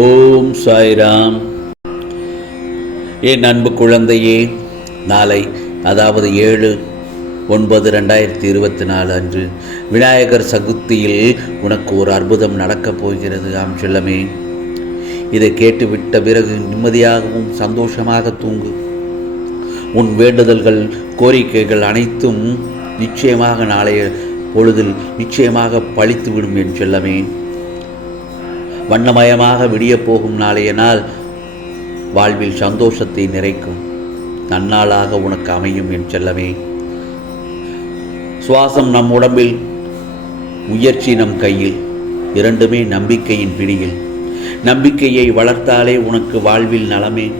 ஓம் சாய்ராம். என் அன்பு குழந்தையே நாளை அதாவது ஏழு ஒன்பது ரெண்டாயிரத்தி இருபத்தி நாலு அன்று விநாயகர் சதுர்த்தியில் உனக்கு ஒரு அற்புதம் நடக்கப் போகிறது ஆம் செல்லமே. இதை கேட்டுவிட்ட பிறகு நிம்மதியாகவும் சந்தோஷமாக தூங்கு. உன் வேண்டுதல்கள் கோரிக்கைகள் அனைத்தும் நிச்சயமாக நாளைய பொழுதில் நிச்சயமாக பழித்துவிடும் என் செல்லமே. வண்ணமயமாக விடியப் போகும் நாளைய நாள் வாழ்வில் சந்தோஷத்தை நிறைக்கும். நன்னாளாக உனக்கு அமையும் என் செல்லமே. சுவாசம் நம் உடம்பில் முயற்சி நம் கையில் இரண்டுமே நம்பிக்கையின் பிடியில். நம்பிக்கையை வளர்த்தாலே உனக்கு வாழ்வில் நலமே.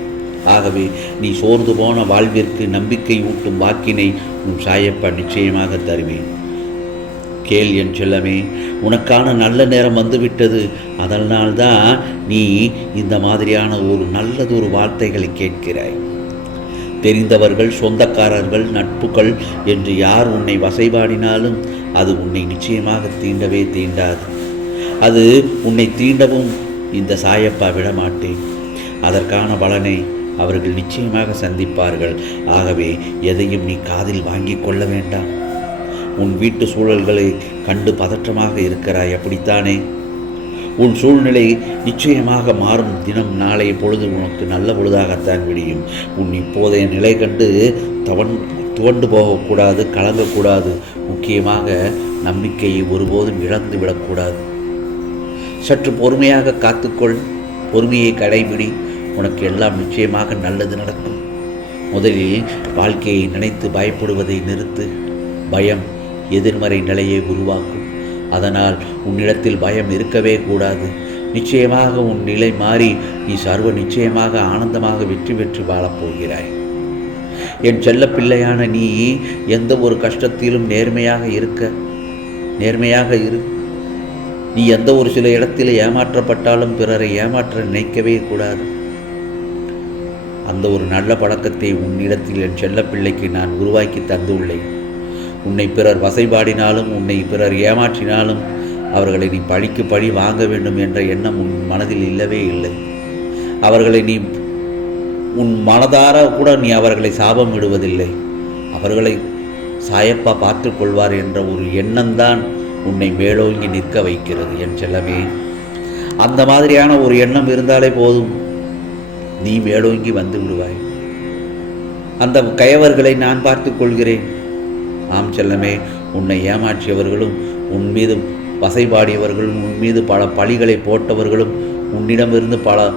ஆகவே நீ சோர்ந்து போன வாழ்விற்கு நம்பிக்கை ஊட்டும் வாக்கினை உன் சாயப்பா நிச்சயமாக தருவேன். கேள் என் செல்லமே உனக்கான நல்ல நேரம் வந்துவிட்டது. அதனால்தான் நீ இந்த மாதிரியான ஒரு நல்லதொரு வார்த்தைகளை கேட்கிறாய். தெரிந்தவர்கள் சொந்தக்காரர்கள் நட்புகள் என்று யார் உன்னை வசைபாடினாலும் அது உன்னை நிச்சயமாக தீண்டவே தீண்டாது. அது உன்னை தீண்டவும் இந்த சாயப்பா விடமாட்டேன். அதற்கான பலனை அவர்கள் நிச்சயமாக சந்திப்பார்கள். ஆகவே எதையும் நீ காதில் வாங்கி கொள்ள வேண்டாம். உன் வீட்டு சூழல்களை கண்டு பதற்றமாக இருக்கிறாய் அப்படித்தானே? உன் சூழ்நிலை நிச்சயமாக மாறும் தினம் நாளை பொழுது உனக்கு நல்ல பொழுதாகத்தான் விடியும். உன் இப்போதைய நிலை கண்டு தவன் துவண்டு போகக்கூடாது கலங்கக்கூடாது. முக்கியமாக நம்பிக்கையை ஒருபோதும் இழந்து விடக்கூடாது. சற்று பொறுமையாக காத்துக்கொள். பொறுமையை கடைபிடி. உனக்கு எல்லாம் நிச்சயமாக நல்லது நடக்கும். முதலில் வாழ்க்கையை நினைத்து பயப்படுவதை நிறுத்து. பயம் எதிர்மறை நிலையை உருவாக்கும். அதனால் உன்னிடத்தில் பயம் இருக்கவே கூடாது. நிச்சயமாக உன் நிலை மாறி நீ சர்வ நிச்சயமாக ஆனந்தமாக வெற்றி பெற்று வாழப்போகிறாய் என் செல்ல பிள்ளையான நீ எந்த ஒரு கஷ்டத்திலும் நேர்மையாக இருக்க நேர்மையாக இரு. நீ எந்த ஒரு சில இடத்தில் ஏமாற்றப்பட்டாலும் பிறரை ஏமாற்ற நினைக்கவே கூடாது. அந்த ஒரு நல்ல பழக்கத்தை உன்னிடத்தில் என் செல்லப்பிள்ளைக்கு நான் உருவாக்கி தந்துள்ளேன். உன்னை பிறர் வசைபாடினாலும் உன்னை பிறர் ஏமாற்றினாலும் அவர்களை நீ பழிக்கு பழி வாங்க வேண்டும் என்ற எண்ணம் உன் மனதில் இல்லவே இல்லை. அவர்களை நீ உன் மனதார கூட நீ அவர்களை சாபம் விடுவதில்லை. அவர்களை சாயப்பா பார்த்துக்கொள்வார் என்ற ஒரு எண்ணம்தான் உன்னை மேலோங்கி நிற்க வைக்கிறது என் செல்லமே. அந்த மாதிரியான ஒரு எண்ணம் இருந்தாலே போதும். நீ மேலோங்கி வந்து விடுவாய். அந்த கயவர்களை நான் பார்த்துக்கொள்கிறேன் ஆம் செல்லமே உன்னை ஏமாற்றியவர்களும் உன் மீது வசைபாடியவர்களும் உன் மீது பல பழிகளை போட்டவர்களும் உன்னிடமிருந்து பல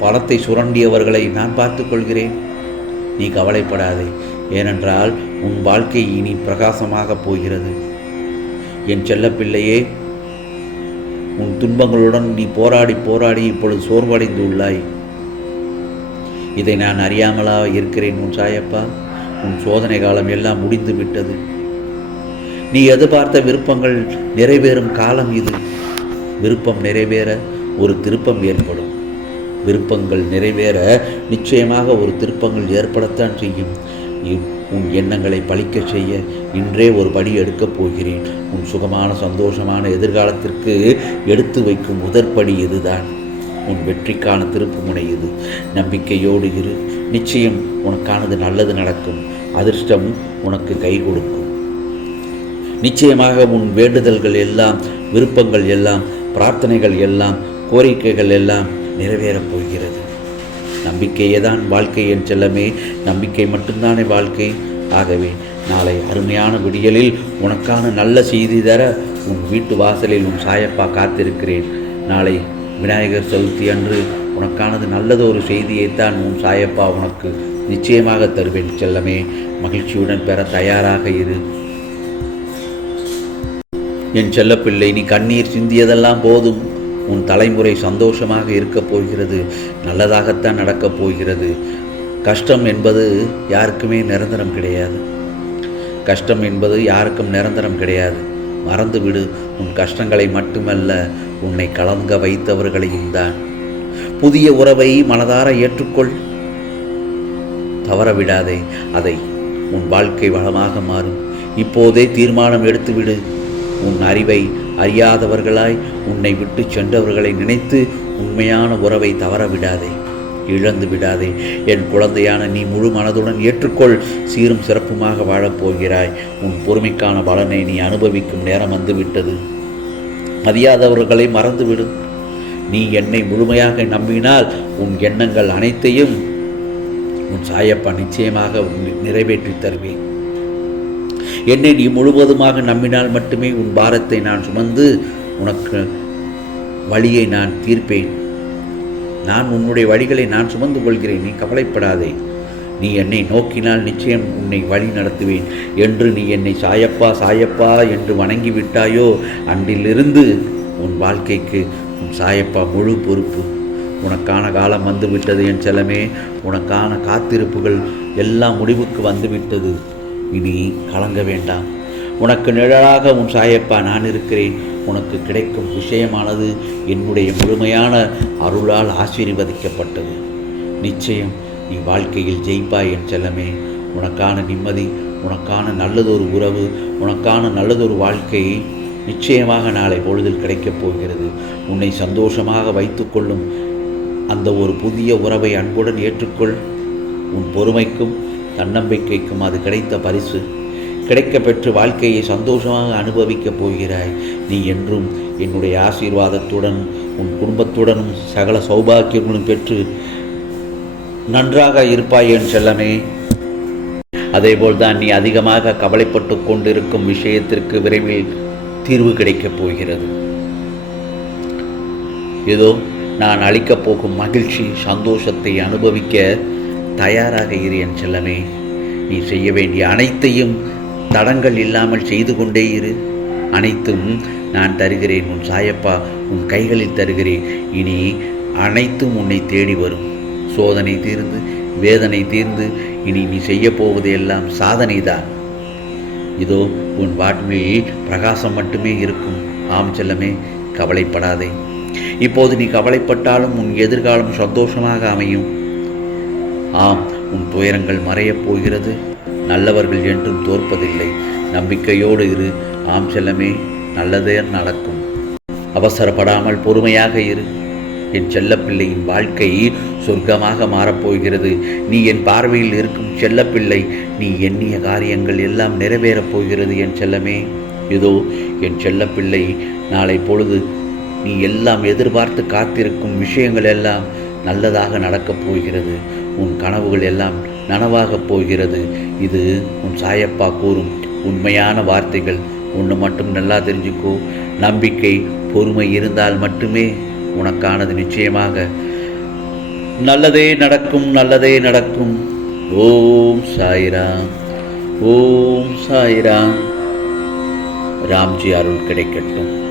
பணத்தை சுரண்டியவர்களை நான் பார்த்து கொள்கிறேன். நீ கவலைப்படாதே ஏனென்றால் உன் வாழ்க்கை இனி பிரகாசமாக போகிறது. என் செல்லப்பிள்ளையே உன் துன்பங்களுடன் நீ போராடி போராடி இப்பொழுது சோர்வடைந்து உள்ளாய் இதை நான் அறியாமலா இருக்கிறேன் உன் சாயப்பா? உன் சோதனை காலம் எல்லாம் முடிந்து விட்டது. நீ எதிர்பார்த்த விருப்பங்கள் நிறைவேறும் காலம் இது. விருப்பம் நிறைவேற ஒரு திருப்பம் ஏற்படும். விருப்பங்கள் நிறைவேற நிச்சயமாக ஒரு திருப்பங்கள் ஏற்படத்தான் செய்யும். உன் எண்ணங்களை பழிக்கச் செய்ய இன்றே ஒரு படி எடுக்கப் போகிறேன். உன் சுகமான சந்தோஷமான எதிர்காலத்திற்கு எடுத்து வைக்கும் முதற்படி இதுதான். உன் வெற்றிக்கான திருப்புமுனை இது. நம்பிக்கையோடு இரு. நிச்சயம் உனக்கானது நல்லது நடக்கும். அதிர்ஷ்டம் உனக்கு கை கொடுக்கும். நிச்சயமாக உன் வேண்டுதல்கள் எல்லாம் விருப்பங்கள் எல்லாம் பிரார்த்தனைகள் எல்லாம் கோரிக்கைகள் எல்லாம் நிறைவேறப் போகிறது. நம்பிக்கையே தான் வாழ்க்கை என் செல்லமே. நம்பிக்கை மட்டும்தானே வாழ்க்கை. ஆகவே நாளை அருமையான விடியலில் உனக்கான நல்ல செய்தி தர உன் வீட்டு வாசலில் உன் சாயப்பா காத்திருக்கிறேன். நாளை விநாயகர் சதுர்த்தி அன்று உனக்கானது நல்லது ஒரு செய்தியைத்தான் உன் சாயப்பா உனக்கு நிச்சயமாக தருவேன். செல்லமே மகிழ்ச்சியுடன் பெற தயாராக இரு. என் செல்லப்பிள்ளை நீ கண்ணீர் சிந்தியதெல்லாம் போதும். உன் தலைமுறை சந்தோஷமாக இருக்கப் போகிறது. நல்லதாகத்தான் நடக்கப் போகிறது. கஷ்டம் என்பது யாருக்குமே நிரந்தரம் கிடையாது. கஷ்டம் என்பது யாருக்கும் நிரந்தரம் கிடையாது. மறந்துவிடு உன் கஷ்டங்களை மட்டுமல்ல உன்னை கலங்க வைத்தவர்களையும் தான் புதிய உறவை மனதார ஏற்றுக்கொள். தவற விடாதே அதை உன் வாழ்க்கை வளமாக மாறும். இப்போதே தீர்மானம் எடுத்துவிடு. உன் அறிவை அறியாதவர்களாய் உன்னை விட்டு சென்றவர்களை நினைத்து உண்மையான உறவை தவற விடாதே இழந்து விடாதே என் குழந்தையான நீ முழு மனதுடன் ஏற்றுக்கொள். சீரும் சிறப்புமாக வாழப் போகிறாய். உன் பொறுமைக்கான பலனை நீ அனுபவிக்கும் நேரம் வந்துவிட்டது. அறியாதவர்களை மறந்துவிடும் நீ என்னை முழுமையாக நம்பினால் உன் எண்ணங்கள் அனைத்தையும் உன் சாயப்பா நிச்சயமாக நிறைவேற்றி தருவேன். என்னை நீ முழுவதுமாக நம்பினால் மட்டுமே உன் பாரத்தை நான் சுமந்து உனக்கு வழியை நான் தீர்ப்பேன். நான் உன்னுடைய வழிகளை நான் சுமந்து கொள்கிறேன். நீ கவலைப்படாதே. நீ என்னை நோக்கினால் நிச்சயம் உன்னை வழி நடத்துவேன். என்று நீ என்னை சாயப்பா சாயப்பா என்று வணங்கி விட்டாயோ அன்றிலிருந்து உன் வாழ்க்கைக்கு சாயப்பா முழு பொறுப்பு. உனக்கான காலம் வந்துவிட்டது என் செல்லமே. உனக்கான காத்திருப்புகள் எல்லாம் முடிவுக்கு வந்துவிட்டது. இனி கலங்க வேண்டாம். உனக்கு நிழலாக உன் சாயப்பா நான் இருக்கிறேன். உனக்கு கிடைக்கும் விஷயமானது என்னுடைய முழுமையான அருளால் ஆசீர்வதிக்கப்பட்டது. நிச்சயம் நீ வாழ்க்கையில் ஜெயிப்பாய் என் செல்லமே. உனக்கான நிம்மதி உனக்கான நல்லதொரு உறவு உனக்கான நல்லதொரு வாழ்க்கை நிச்சயமாக நாளை பொழுதில் கிடைக்கப் போகிறது. உன்னை சந்தோஷமாக வைத்துக்கொள்ளும் அந்த ஒரு புதிய உறவை அன்புடன் ஏற்றுக்கொள். உன் பொறுமைக்கும் தன்னம்பிக்கைக்கும் அது கிடைத்த பரிசு. கிடைக்கப்பெற்று வாழ்க்கையை சந்தோஷமாக அனுபவிக்கப் போகிறாய். நீ என்றும் என்னுடைய ஆசீர்வாதத்துடன் உன் குடும்பத்துடனும் சகல சௌபாக்கியங்களும் பெற்று நன்றாக இருப்பாய் என் செல்லமே. அதேபோல் தான் நீ அதிகமாக கவலைப்பட்டு கொண்டிருக்கும் விஷயத்திற்கு விரைவில் தீர்வு கிடைக்கப் போகிறது. ஏதோ நான் அளிக்கப் போகும் மகிழ்ச்சி சந்தோஷத்தை அனுபவிக்க தயாராக இரு என் செல்லமே. நீ செய்ய வேண்டிய அனைத்தையும் தடங்கள் இல்லாமல் செய்து கொண்டே இரு. அனைத்தும் நான் தருகிறேன். உன் சாயப்பா உன் கைகளில் தருகிறேன். இனி அனைத்தும் உன்னை தேடி வரும். சோதனை தீர்ந்து வேதனை தீர்ந்து இனி நீ செய்ய போவது எல்லாம் சாதனை தான் இதோ உன் வாழ்வில் பிரகாசம் மட்டுமே இருக்கும். ஆம் செல்லமே கவலைப்படாதே. இப்போது நீ கவலைப்பட்டாலும் உன் எதிர்காலம் சந்தோஷமாக அமையும். ஆம் உன் துயரங்கள் மறையப் போகிறது. நல்லவர்கள் என்றும் தோற்பதில்லை. நம்பிக்கையோடு இரு. ஆம் செல்லமே நல்லதே நடக்கும். அவசரப்படாமல் பொறுமையாக இரு. என் செல்லப்பிள்ளையின் வாழ்க்கை சொர்க்கமாக மாறப்போகிறது. நீ என் பார்வையில் இருக்கும் செல்லப்பிள்ளை நீ எண்ணிய காரியங்கள் எல்லாம் நிறைவேறப் போகிறது என் செல்லமே. இதோ என் செல்லப்பிள்ளை நாளை பொழுது நீ எல்லாம் எதிர்பார்த்து காத்திருக்கும் விஷயங்கள் எல்லாம் நல்லதாக நடக்கப் போகிறது. உன் கனவுகள் எல்லாம் நனவாகப் போகிறது. இது உன் சாயப்பா கூறும் உண்மையான வார்த்தைகள். ஒன்று மட்டும் நல்லா தெரிஞ்சுக்கோ. நம்பிக்கை பொறுமை இருந்தால் மட்டுமே உனக்கானது நிச்சயமாக. நல்லதே நடக்கும் நல்லதே நடக்கும். ஓம் சாய்ராம் ஓம் சாய்ராம். ராம்ஜி அருள் கிடைக்கட்டும்.